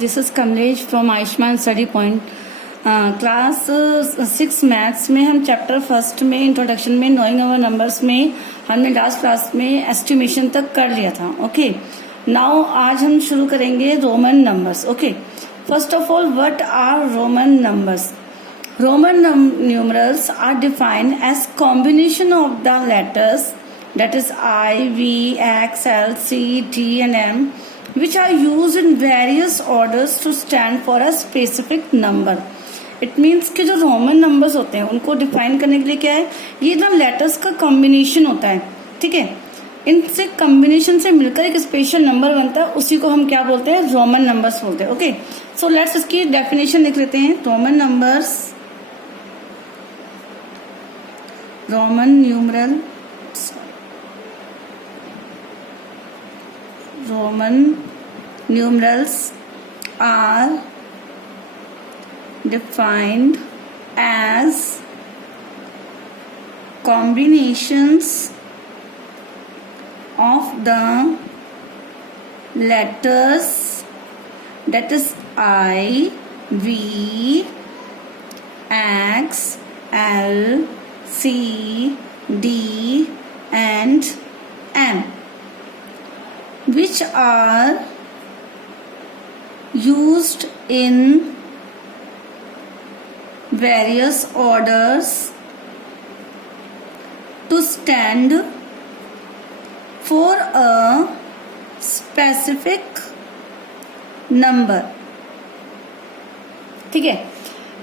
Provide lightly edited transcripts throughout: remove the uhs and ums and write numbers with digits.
This is Kamlesh from Ayushman study point. Class 6 maths में हम chapter first में इंट्रोडक्शन में नोइंग अवर नंबर्स में हमने लास्ट क्लास में एस्टिमेशन तक कर लिया था। ओके, नाउ आज हम शुरू करेंगे Roman numbers. Okay, first of all what are Roman numbers? Roman numerals are defined as combination of the letters, that is I, V, X, L, C, D and M, which are used in various orders to stand for a specific number. It means कि जो Roman numbers होते हैं उनको define करने के लिए क्या है, ये ना लेटर्स का कॉम्बिनेशन होता है। ठीक है, इनसे कॉम्बिनेशन से मिलकर एक स्पेशल नंबर बनता है, उसी को हम क्या बोलते हैं, रोमन नंबर्स बोलते हैं। ओके, सो लेट्स इसकी डेफिनेशन लिख लेते हैं। Roman numbers, Roman numerals are defined as combinations of the letters, that is I, V, X, L, C, D and M, which are used in various orders to stand for a specific number। ठीक है,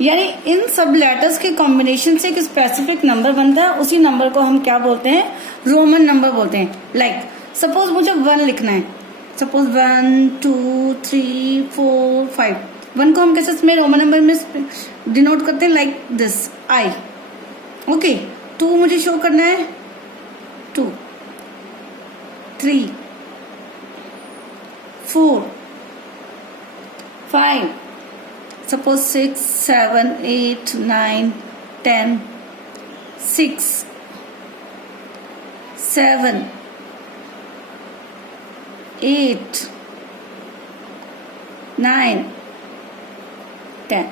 यानी इन सब letters के combination से एक specific number बनता है, उसी नंबर को हम क्या बोलते हैं, रोमन नंबर बोलते हैं। लाइक सपोज मुझे 1 लिखना है, सपोज 1 2 3 4 5। 1 को हम कैसे इसमें रोमन नंबर में डिनोट करते हैं, लाइक दिस आई। ओके, 2 मुझे शो करना है, 2 3 4 5, suppose 6 7 8 9 10, 6 7 8 9 10।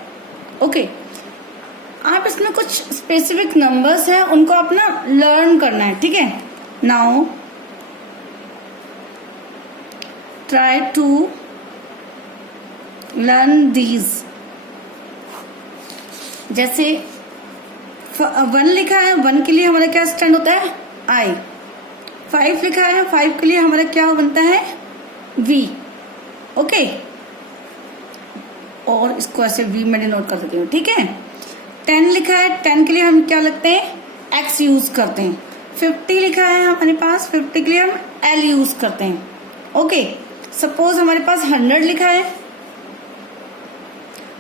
ओके, आप इसमें कुछ स्पेसिफिक नंबर्स हैं, उनको आप ना लर्न करना है। ठीक है, now try to learn these. जैसे 1 लिखा है, 1 के लिए हमारा क्या स्टैंड होता है, आई। 5 लिखा है, 5 के लिए हमारा क्या बनता है, वी। ओके, और इसको ऐसे वी में डिनोट कर देती हूँ। ठीक है, 10 लिखा है, 10 के लिए हम क्या लगते हैं, एक्स यूज करते हैं। 50 लिखा है हमारे पास, 50 के लिए हम एल यूज करते हैं। ओके, सपोज हमारे पास 100 लिखा है,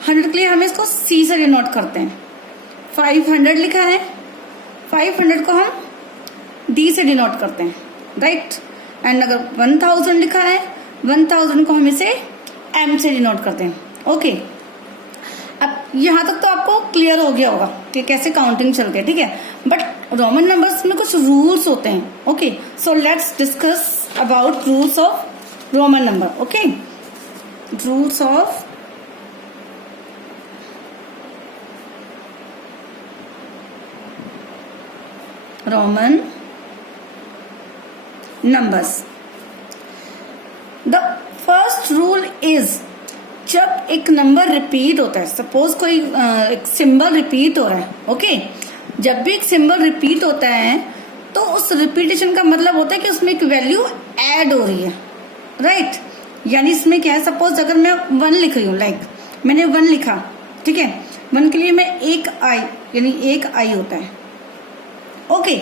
100 के लिए हम इसको सी से डिनोट करते हैं। 500 लिखा है, 500 को हम डी से डिनोट करते हैं, राइट। एंड अगर 1000 लिखा है, 1000 को हम इसे एम से डिनोट करते हैं। ओके, अब यहां तक तो आपको क्लियर हो गया होगा कि कैसे काउंटिंग चलती है। ठीक है, बट रोमन नंबर्स में कुछ रूल्स होते हैं। Okay, so let's discuss about rules of Roman number. Okay, rules of Roman numbers. The first rule is, जब एक नंबर रिपीट होता है, सपोज कोई एक सिंबल रिपीट हो रहा है। ओके, जब भी एक सिंबल रिपीट होता है तो उस रिपीटेशन का मतलब होता है कि उसमें एक वैल्यू ऐड हो रही है, राइट। यानी इसमें क्या है, सपोज अगर मैं 1 लिख रही हूँ, लाइक मैंने 1 लिखा, ठीक है, 1 के लिए मैं एक आई, यानी एक आई होता है। ओके,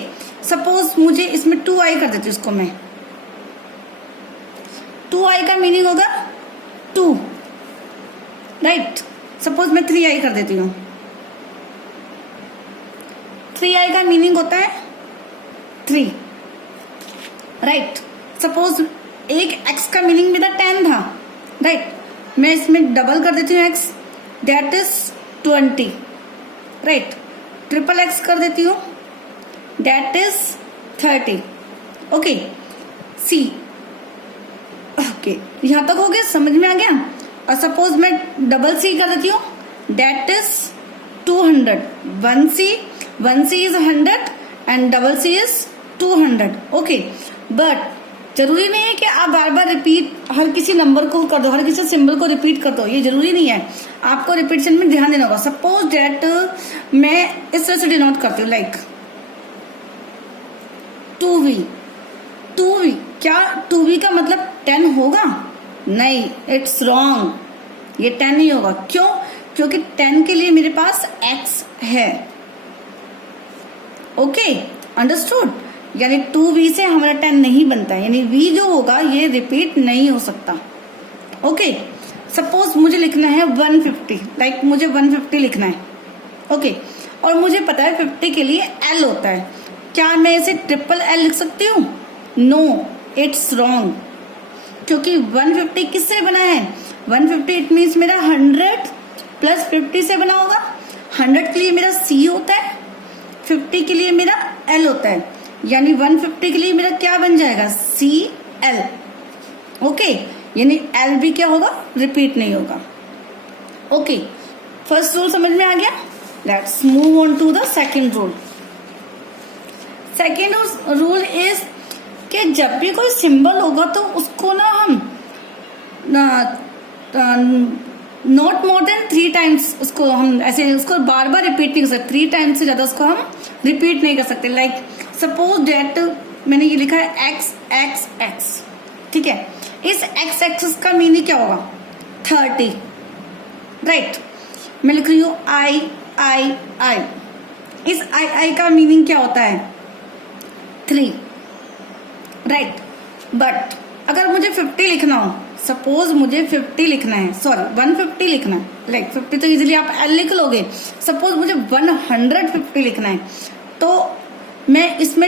सपोज मुझे इसमें 2i कर देती हूँ, इसको मैं 2i का मीनिंग होगा 2, राइट। सपोज मैं 3i कर देती हूँ, 3i का मीनिंग होता है 3, राइट। सपोज एक x का मीनिंग मेरा 10 था, राइट। मैं इसमें डबल कर देती हूँ x, that is 20, right. Triple x कर देती हूँ, that is 30। Okay, see. Okay, यहां तक हो गया, समझ में आ गया। और सपोज मैं डबल सी कर देती हूँ, डेट इज 200. 1C इज 100 and double C is 200. Okay, but जरूरी नहीं है कि आप बार बार रिपीट हर किसी नंबर को कर दो, हर किसी सिंबल को रिपीट कर दो, ये जरूरी नहीं है. आपको रिपीटिशन में ध्यान देना होगा. सपोज डेट मैं इस तरह से डिनोट करती हूँ, लाइक 2V. क्या 2V का मतलब 10 होगा? नहीं, इट्स रॉन्ग. ये 10 नहीं होगा. क्यों? क्योंकि 10 के लिए मेरे पास x है. Okay, understood. यानी 2V से हमारा 10 नहीं बनता है, यानी V जो होगा ये रिपीट नहीं हो सकता. ओके, सपोज मुझे लिखना है 150, लाइक मुझे 150 लिखना है. ओके, और मुझे पता है 50 के लिए L होता है. क्या मैं इसे ट्रिपल L लिख सकती हूँ? No, it's wrong. क्योंकि 150 किससे बना है? 150 इट मीन्स मेरा 100 प्लस 50 से बना होगा. 100 के लिए मेरा C होता है, 50 के लिए मेरा L होता है. यानी 150 के लिए मेरा क्या बन जाएगा? CL. ओके, यानी L भी क्या होगा? रिपीट नहीं होगा. ओके, फर्स्ट रूल समझ में आ गया. Let's move on to the second rule. Second rule is कि जब भी कोई सिंबल होगा तो उसको ना हम नॉट मोर देन 3 टाइम्स उसको हम ऐसे उसको बार बार रिपीट नहीं कर सकते. 3 टाइम्स से ज्यादा उसको हम रिपीट नहीं कर सकते. लाइक सपोज डेट मैंने ये लिखा है x x x. ठीक है, इस x एक्सिस का मीनिंग क्या होगा? 30. राइट, मैं लिख रही हूँ I. इस I का मीनिंग क्या होता है? 3. राइट, बट अगर मुझे 50 लिखना हो, सपोज मुझे 50 लिखना है, सॉरी 150 लिखना है, लाइक 50 तो इजीली आप L लिख लोगे. सपोज मुझे 150 लिखना है, तो मैं इसमें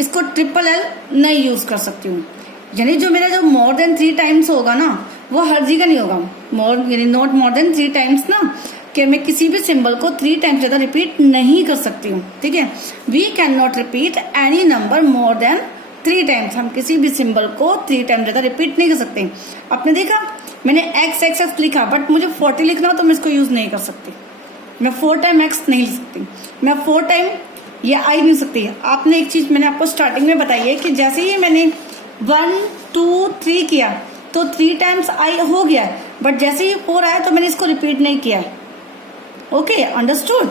इसको ट्रिपल L नहीं यूज कर सकती हूँ. यानी जो मेरा जो मोर देन 3 टाइम्स होगा ना, वो हर जगह नहीं होगा. यानी नॉट मोर देन 3 टाइम्स ना, कि मैं किसी भी सिंबल को 3 टाइम्स ज्यादा रिपीट नहीं कर सकती हूँ. ठीक है, we can not repeat any number more than 3 times. हम किसी भी सिंबल को 3 टाइम्स ज्यादा रिपीट नहीं कर सकते. आपने देखा मैंने x x x लिखा, बट मुझे 40 लिखना हो तो मैं इसको यूज नहीं कर सकती. मैं 4 टाइम x नहीं लिख सकती, मैं 4 टाइम ये I नहीं सकती. आपने एक चीज मैंने आपको स्टार्टिंग में बताई है कि जैसे ही मैंने 1 2 3 किया तो 3 टाइम्स I हो गया, बट जैसे ही 4 आया तो मैंने इसको रिपीट नहीं किया. Okay, understood.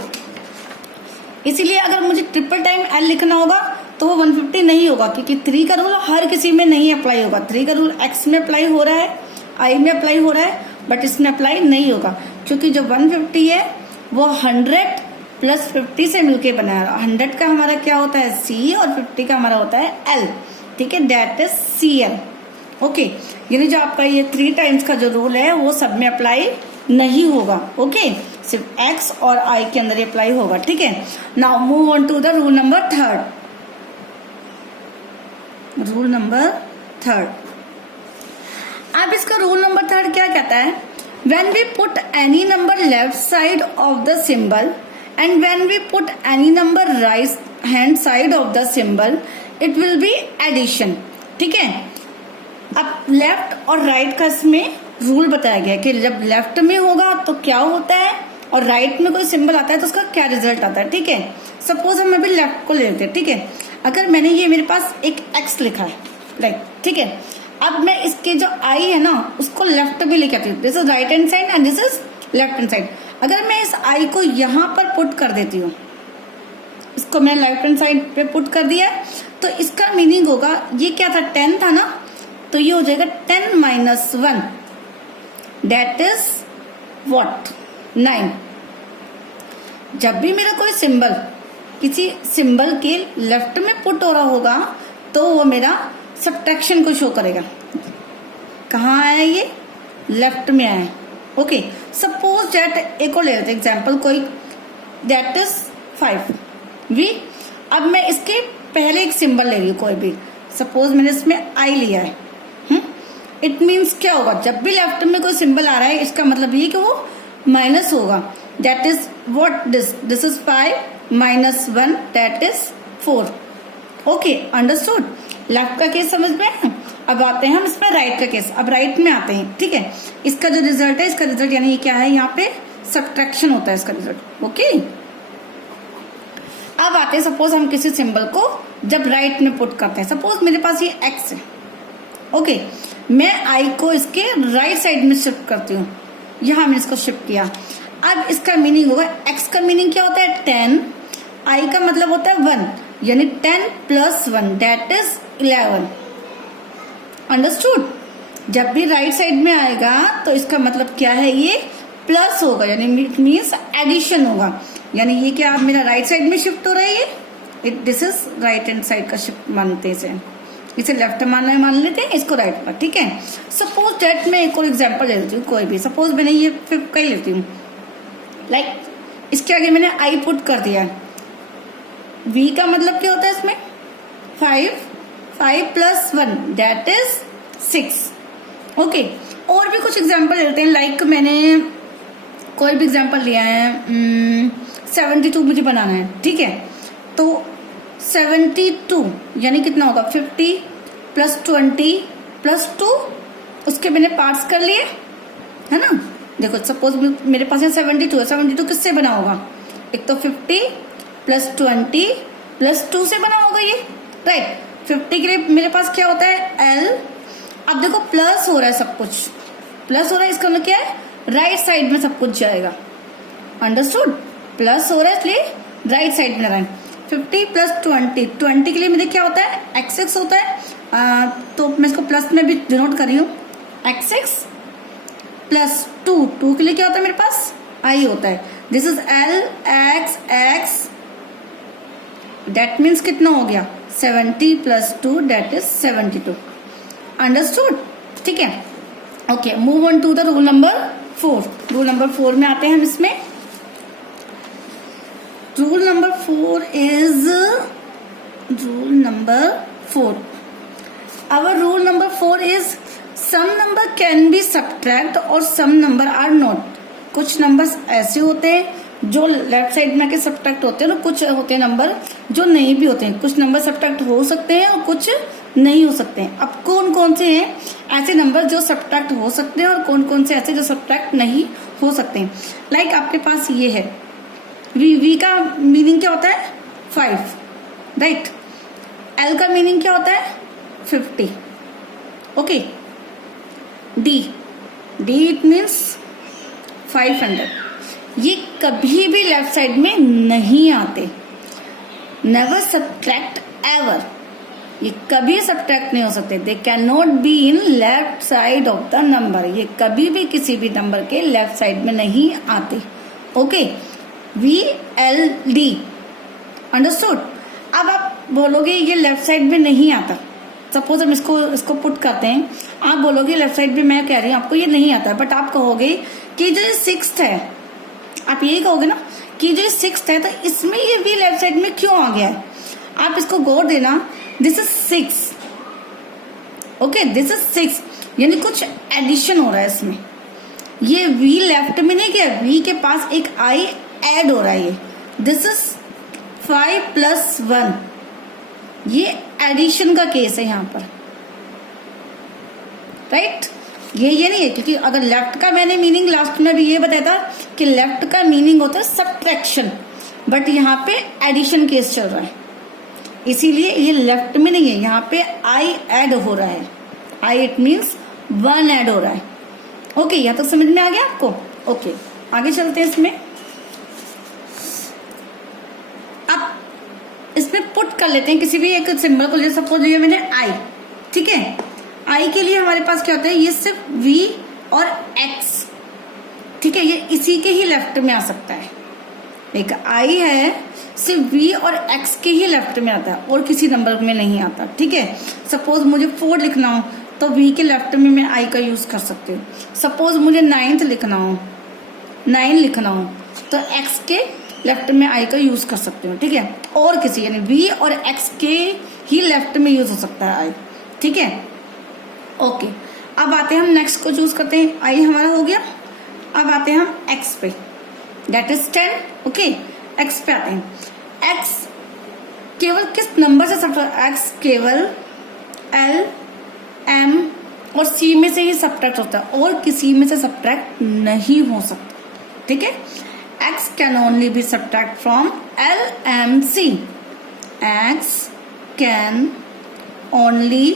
इसीलिए अगर मुझे ट्रिपल टाइम L लिखना होगा तो वो 150 नहीं होगा, क्योंकि 3 का रूल हर किसी में नहीं अप्लाई होगा. 3 का रूल x में अप्लाई हो रहा है, I में अप्लाई हो रहा है, बट इसमें अप्लाई नहीं होगा. क्योंकि जो 150 है वो 100 प्लस 50 से मिलके बना है. 100 का हमारा क्या होता है? C, और 50 का हमारा होता है L. ठीक है, डेट इज CL. ओके, यानी जो आपका ये 3 टाइम्स का जो रूल है वो सब में अप्लाई नहीं होगा. ओके, सिर्फ x और I के अंदर अप्लाई होगा. ठीक है, now move on to the rule number 3. Rule number 3. अब इसका रूल नंबर 3 क्या कहता है? When we put any number left side of the symbol and when we put any number right hand side of the symbol, it will be addition. ठीक है, अब left और right का इसमें रूल बताया गया कि जब लेफ्ट में होगा तो क्या होता है और राइट में कोई सिंबल आता है तो उसका क्या रिजल्ट आता है. ठीक है, सपोज हम अभी लेफ्ट को ले लेते हैं. ठीक है, अगर मैंने ये मेरे पास एक x लिखा है, राइट. ठीक है, अब मैं इसके जो I है ना उसको लेफ्ट भी लेके आती हूँ. This is right hand side and this is left hand side. अगर मैं इस I को यहाँ पर पुट कर देती हूँ, इसको मैं लेफ्ट हैंड साइड पे पुट कर दिया, तो इसका मीनिंग होगा, ये क्या था? 10 था ना, तो ये हो जाएगा 10 माइनस 1, डेट इज व्हाट? 9. जब भी मेरा कोई सिंबल किसी सिंबल के लेफ्ट में पुट हो रहा होगा तो वो मेरा सब्ट्रैक्शन को शो करेगा. कहाँ आया? ये लेफ्ट में आया. ओके, सपोज डेट एक और ले लेते एग्जाम्पल कोई, डेट इज 5V. अब मैं इसके पहले एक सिंबल ले रही हूँ कोई भी, सपोज मैंने इसमें I लिया है. इट मीन्स क्या होगा? जब भी लेफ्ट में कोई सिंबल आ रहा है इसका मतलब ये कि वो माइनस होगा. That is what? This is 5 minus 1, that is 4. Okay, understood. Left का केस समझ में. अब आते हैं हम इसमें राइट का केस। अब राइट में आते हैं, ठीक है। इसका जो रिजल्ट है, इसका रिजल्ट यानी ये क्या है, यहाँ पे सब्ट्रैक्शन होता है इसका रिजल्ट, ओके। अब आते हैं, सपोज हम किसी सिंबल को जब राइट में पुट करते हैं, सपोज मेरे पास ये एक्स है, ओके। मैं आई को इसके राइट साइड में शिफ्ट करती हूँ, यहां मैंने इसको शिफ्ट किया। अब इसका मीनिंग होगा, एक्स का मीनिंग क्या होता है 10, आई का मतलब होता है 1, यानी 10 + 1 दैट इज 11। अंडरस्टूड। जब भी राइट साइड में आएगा तो इसका मतलब क्या है, ये प्लस होगा, यानी इट मीन्स एडिशन होगा। यानी ये क्या मेरा राइट साइड में शिफ्ट हो रहा है, ये this is right hand side का शिफ्ट मानते हैं, इसे लेफ्ट मान लेते हैं, इसको राइट पर, ठीक है। सपोज डेट मैं एक और एग्जांपल ले लेती हूँ, कोई भी, सपोज मैंने ये 5 का ही लेती हूँ, लाइक इसके आगे मैंने आई पुट कर दिया। वी का मतलब क्या होता है इसमें 5 + 1 दैट इज 6, ओके। और भी कुछ एग्जांपल लेते हैं, लाइक मैंने कोई भी एग्जांपल लिया है, 72 मुझे बनाना है, ठीक है। तो 72 यानी कितना होगा 50 + 20 + 2, उसके मैंने पार्ट्स कर लिए, है ना। देखो सपोज मेरे पास 72 है, 72 किससे बना होगा, एक तो 50 + 20 + 2 से बना होगा ये, राइट। 50 के लिए मेरे पास क्या होता है L। अब देखो प्लस हो रहा है, सब कुछ प्लस हो रहा है, इसका मतलब क्या है राइट साइड में सब कुछ जाएगा, अंडरस्टूड। प्लस हो रहा है इसलिए राइट साइड में लगाएं। 50 + 20, 20 के लिए मेरे क्या होता है x6 होता है, तो मैं इसको प्लस में भी डिनोट कर रही हूँ, x6 + 2 के लिए क्या होता है मेरे पास i होता है, this is L x x, that means कितना हो गया 70 + 2 दैट इज 72, अंडरस्टूड, ठीक है। Okay, move on to the rule number 4। Rule number 4 में आते हैं हम इसमें। Rule number 4 is rule number 4. Our rule number 4 is some number can be subtract और some number are not. कुछ नंबर्स ऐसे होते हैं जो लेफ्ट साइड में आके सब्ट्रैक्ट होते हैं और कुछ होते हैं नंबर जो नहीं भी होते हैं। कुछ नंबर सब्ट्रैक्ट हो सकते हैं और कुछ नहीं हो सकते हैं। अब कौन कौन से हैं ऐसे नंबर जो सब्ट्रैक्ट हो सकते हैं और कौन कौन से ऐसे जो सब्ट्रैक्ट नहीं हो सकते हैं। लाइक आपके पास ये है वी का मीनिंग क्या होता है 5, राइट। एल का मीनिंग क्या होता है 50, ओके। D it means 500। ये कभी भी लेफ्ट साइड में नहीं आते, नेवर सब्ट्रैक्ट एवर, ये कभी सब्ट्रैक्ट नहीं हो सकते। They can not be in left side of the number, ये कभी भी किसी भी नंबर के लेफ्ट साइड में नहीं आते, ओके। VLD, understood. अब आप बोलोगे ये लेफ्ट साइड में नहीं आता, सपोज हम इसको पुट करते हैं, आप बोलोगे लेफ्ट साइड में, मैं कह रही हूँ आपको ये नहीं आता, बट आप कहोगे कि जो 6th है, आप यही कहोगे ना कि जो 6th है तो इसमें ये भी लेफ्ट साइड में क्यों आ गया है। आप इसको गौर देना, this is 6, okay, this is 6, यानी कुछ एडिशन हो रहा है इसमें। ये V लेफ्ट में नहीं गया, V के पास एक I ऐड हो रहा है, ये दिस इज 5 + 1, ये एडिशन का केस है यहाँ पर, राइट। ये नहीं है, क्योंकि अगर लेफ्ट का मैंने मीनिंग लास्ट में भी ये बताया था कि लेफ्ट का मीनिंग होता है सब्ट्रैक्शन, बट यहाँ पे एडिशन केस चल रहा है, इसीलिए ये लेफ्ट में नहीं है, यहाँ पे I ऐड हो रहा है। I इट मीन्स 1 ऐड हो रहा है, ओके। यहाँ तक समझ में आ गया आपको, ओके। आगे चलते हैं इसमें। इसमें पुट कर लेते हैं किसी भी एक सिंबल को, जैसे सपोज लिया मैंने I, ठीक है। I के लिए हमारे पास क्या होता है, ये सिर्फ V और X, ठीक है, ये इसी के ही लेफ्ट में आ सकता है। एक I है, सिर्फ V और X के ही लेफ्ट में आता है और किसी नंबर में नहीं आता, ठीक है। सपोज मुझे 4 लिखना हो तो V के लेफ्ट में मैं I का यूज कर सकती हूँ। सपोज मुझे 9th लिखना हो, 9 लिखना हो तो X के लेफ्ट में I का यूज कर सकते हो, ठीक है। और किसी यानी V और X के ही लेफ्ट में यूज हो सकता है I, ठीक है, ओके। अब आते हैं हम नेक्स्ट को चूज करते हैं, I हमारा हो गया। अब आते हैं हम X पे, दैट इज 10, ओके। X पे आते हैं, X केवल किस नंबर से सब्ट्रैक्ट, X केवल L M और C में से ही सब्ट्रैक्ट होता है और किसी में से सब्ट्रैक्ट नहीं हो सकता, ठीक है। X can only be subtract from L, M, C. X can only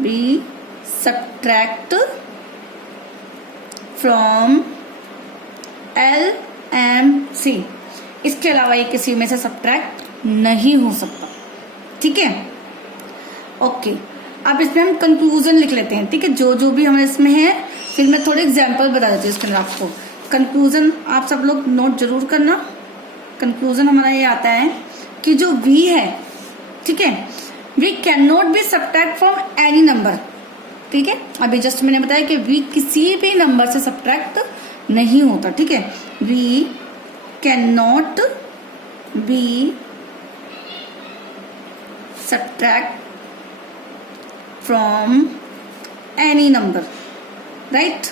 be subtract from L, M, C. इसके अलावा ये किसी में से सब्ट्रैक्ट नहीं हो सकता, ठीक है। ओके, अब इसमें हम कंक्लूजन लिख लेते हैं, ठीक है। जो जो भी हमारे इसमें है, फिर मैं थोड़े एग्जाम्पल बता देती हूँ इसके अंदर आपको। कंक्लूजन आप सब लोग नोट जरूर करना। कंक्लूजन हमारा ये आता है कि जो V है, ठीक है, V can not be subtract from any number, ठीक है। अभी जस्ट मैंने बताया कि V किसी भी नंबर से सब्ट्रैक्ट नहीं होता, ठीक है। V can not be subtract from any number, right.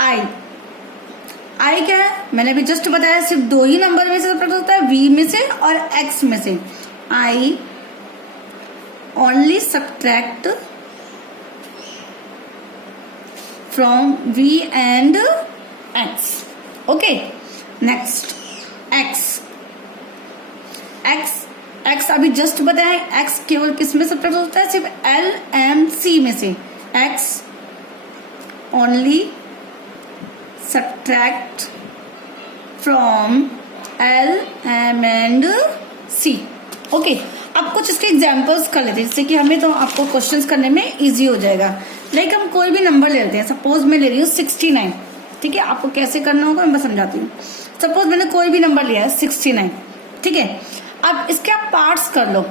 I क्या है, मैंने भी जस्ट बताया, सिर्फ दो ही नंबर में से सब्ट्रैक्ट होता है, V में से और X में से। I only subtract from V and X. Okay, next X अभी जस्ट बताया, X केवल किस में सब्ट्रैक्ट होता है, सिर्फ L, M, C में से। X only subtract from L, M and C. Okay, अब कुछ इसके एग्जांपल्स कर लेते हैं जिससे कि हमें तो आपको क्वेश्चंस करने में इजी हो जाएगा। लाइक हम कोई भी नंबर ले लेते हैं, सपोज मैं ले रही हूँ 69, ठीक है। आपको कैसे करना होगा मैं समझाती हूँ। सपोज मैंने कोई भी नंबर लिया है 69, ठीक है। अब इसके आप पार्ट्स कर लो।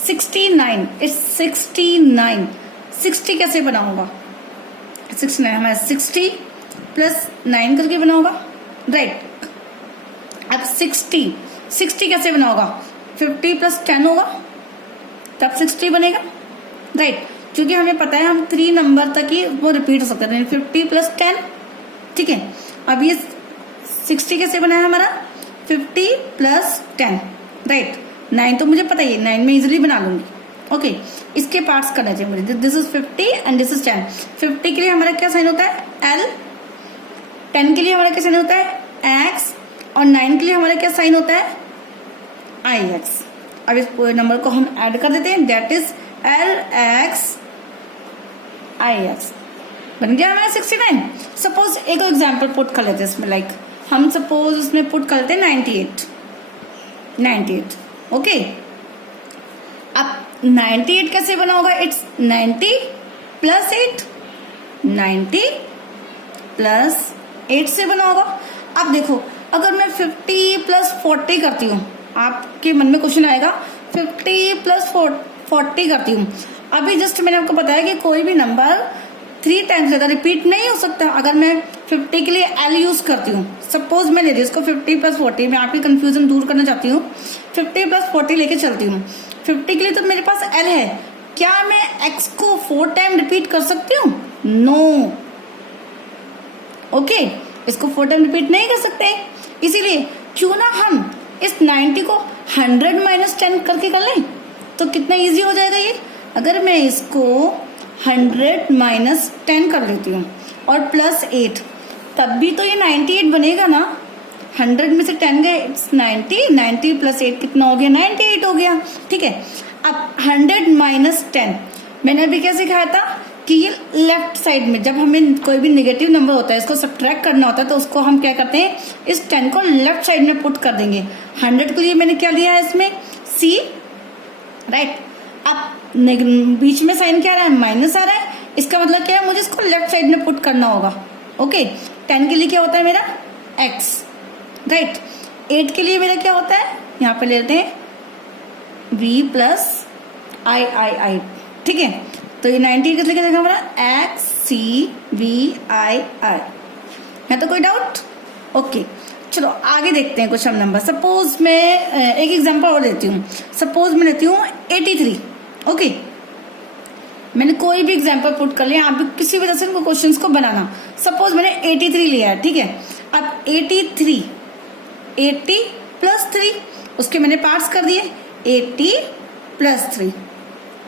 69 इट्स 69, 60 कैसे बना होगा, 69 हमारा 60 प्लस 9 करके बना होगा, राइट। अब 60 कैसे बना होगा, 50 प्लस 10 होगा तब 60 बनेगा, राइट। क्योंकि हमें पता है हम 3 नंबर तक ही वो रिपीट हो सकता है, 50 प्लस 10, ठीक है। अब ये 60 कैसे बना है हमारा, 50 प्लस 10, राइट। 9 तो मुझे पता ही है, 9 में इजिली बना लूंगी। ओके, इसके पार्ट्स करने चाहिए मुझे। This is 50 and this is 10। 50 के लिए हमारा क्या साइन होता है, L। 10 के लिए हमारा क्या साइन होता है, X। और 9 के लिए हमारा क्या साइन होता है, IX। अब इस पूरे नंबर को हम ऐड कर देते हैं, दैट इज LX IX। बन गया हमारा 69। सपोज एक एग्जाम्पल पुट कर लेते हैं इसमें, लाइक हम सपोज इसमें पुट कर लेते हैं 98। ओके, अब 98 कैसे बना होगा, इट्स 90 प्लस 8, 90 प्लस 8 से बना होगा। अब देखो, अगर मैं 50 प्लस 40 करती हूँ, आपके मन में क्वेश्चन आएगा 50 प्लस 40 करती हूँ। अभी जस्ट मैंने आपको बताया कि कोई भी नंबर 3 टाइम्स ज्यादा रिपीट नहीं हो सकता। अगर मैं 50 के लिए L यूज करती हूँ, सपोज मैं ले रही हूँ इसको 50 प्लस 40, मैं आपकी कंफ्यूजन दूर करना चाहती हूँ। 50 प्लस 40 लेके चलती हूँ, 50 के लिए तो मेरे पास L है, क्या मैं X को 4 टाइम रिपीट कर सकती हूँ, नो। ओके, इसको 4 टाइम रिपीट नहीं कर सकते, इसीलिए क्यों ना हम इस 90 को 100 माइनस 10 करके कर लें, तो कितना इजी हो जाएगा ये। अगर मैं इसको 100 माइनस 10 कर लेती हूँ और प्लस 8, तब भी तो ये 98 बनेगा ना। 100 में से 10 गए, इट्स 90 प्लस 8 कितना हो गया, 98 हो गया, ठीक है। अब 100 माइनस 10 मैंने अभी क्या सिखाया था कि ये लेफ्ट साइड में जब हमें कोई भी नेगेटिव नंबर होता है, इसको सब्ट्रैक्ट करना होता है, तो उसको हम क्या करते हैं, इस 10 को लेफ्ट साइड में पुट कर देंगे। 100 के लिए मैंने क्या लिया है इसमें, C, राइट। अब बीच में साइन क्या आ रहा है, माइनस आ रहा है, इसका मतलब क्या है, मुझे इसको लेफ्ट साइड में पुट करना होगा। ओके, 10 के लिए क्या होता है मेरा, X, राइट। 8 के लिए मेरा क्या होता है, यहाँ पे लेते हैं V प्लस I, ठीक है। तो ये 90 किस लिखा जाएगा हमारा, X C V I है तो कोई डाउट। ओके, चलो आगे देखते हैं कुछ हम नंबर। सपोज मैं एक एग्जांपल और लेती हूँ। सपोज मैं लेती हूँ 83। ओके, मैंने कोई भी एग्जांपल पुट कर लिया, आप भी किसी वजह से इनको क्वेश्चंस को बनाना। सपोज मैंने 83 लिया है, ठीक है। अब 83, 80 प्लस 3, उसके मैंने पार्ट्स कर दिए, 80 प्लस 3,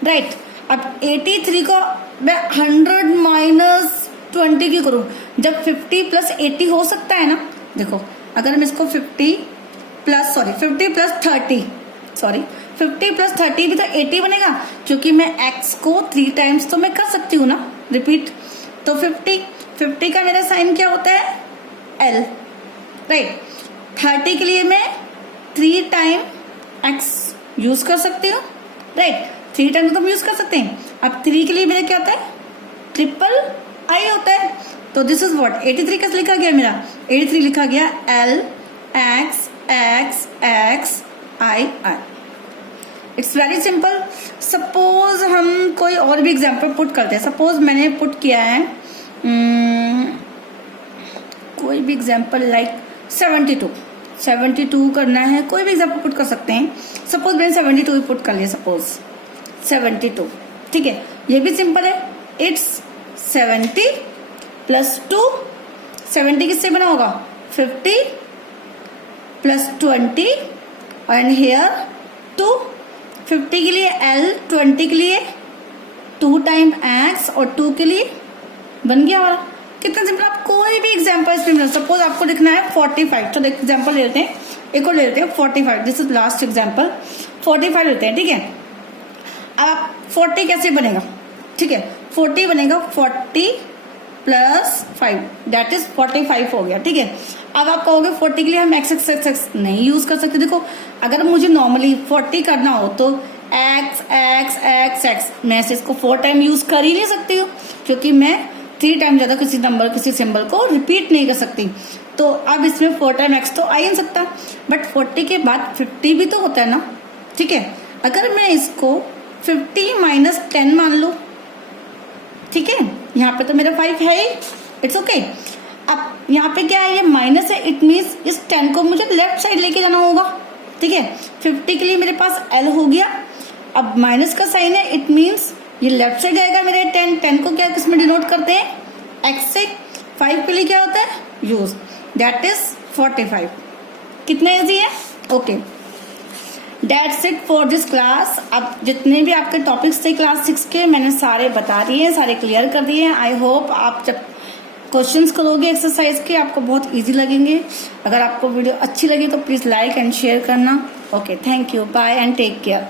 राइट। अब 83 को मैं 100 माइनस 20 क्यों करूं, जब 50 प्लस 80 हो सकता है ना। देखो अगर मैं इसको 50 प्लस 30 भी तो 80 बनेगा, क्योंकि मैं x को 3 टाइम्स तो मैं कर सकती हूँ ना रिपीट। तो 50 का मेरा साइन क्या होता है, L, राइट। 30 के लिए मैं 3 टाइम x यूज कर सकती हूँ, राइट। 3 टाइम तो हम यूज कर सकते हैं। अब 3 के लिए मेरा क्या होता है, ट्रिपल I होता है। तो दिस इज व्हाट 83 कैसे लिखा गया मेरा, 83 लिखा गया L X X X I I। It's very simple. Suppose हम कोई और भी एग्जाम्पल पुट करते हैं। सपोज मैंने पुट किया है कोई भी एग्जाम्पल लाइक 72 करना है, कोई भी एग्जाम्पल पुट कर सकते हैं। सपोज मैंने 72 पुट कर लिया, सपोज 72, ठीक है। ये भी सिंपल है, इट्स 70 प्लस 2, 70 किससे बना होगा, 50 प्लस 20 एंड हेयर 2। 50 के लिए L, 20 के लिए 2 टाइम X और 2 के लिए बन गया हमारा। कितना सिंपल। आप कोई भी एग्जांपल इसमें, सपोज आपको लिखना है 45, तो एग्जांपल ले लेते हैं, एक और ले लेते हैं 45। दिस इज लास्ट एग्जांपल, 45 लेते हैं, ठीक है। अब 40 कैसे बनेगा, ठीक है। 40 बनेगा 40 प्लस 5, दैट इज 45 हो गया, ठीक है। अब आप कहोगे 40 के लिए हम x नहीं यूज कर सकते। देखो अगर मुझे नॉर्मली 40 करना हो तो x मैं इसको 4 टाइम यूज कर ही नहीं सकती हूँ, क्योंकि मैं 3 टाइम ज्यादा किसी नंबर किसी सिंबल को रिपीट नहीं कर सकती। तो अब इसमें 4 टाइम x तो आ ही नहीं सकता, बट 40 के बाद 50 भी तो होता है ना, ठीक है। अगर मैं इसको 50 माइनस 10 मान लू, ठीक है, यहाँ पे तो मेरा 5 है ही, इट्स ओके। अब यहाँ पे क्या है, ये माइनस है, इट मीन्स इस 10 को मुझे लेफ्ट साइड लेके जाना होगा, ठीक है। 50 के लिए मेरे पास L हो गया, अब माइनस का साइन है, इट मीन्स ये लेफ्ट साइड जाएगा मेरे 10 को क्या किसमें डिनोट करते हैं, x से। 5 के लिए क्या होता है, यूज, दैट इज 45। कितना इजी है, okay. That's it for this class। अब जितने भी आपके टॉपिक्स थे क्लास 6 के मैंने सारे बता दिए, सारे क्लियर कर दिए। आई होप आप जब क्वेश्चंस करोगे एक्सरसाइज के आपको बहुत इजी लगेंगे। अगर आपको वीडियो अच्छी लगी तो प्लीज लाइक एंड शेयर करना। Okay, thank you, bye and take care.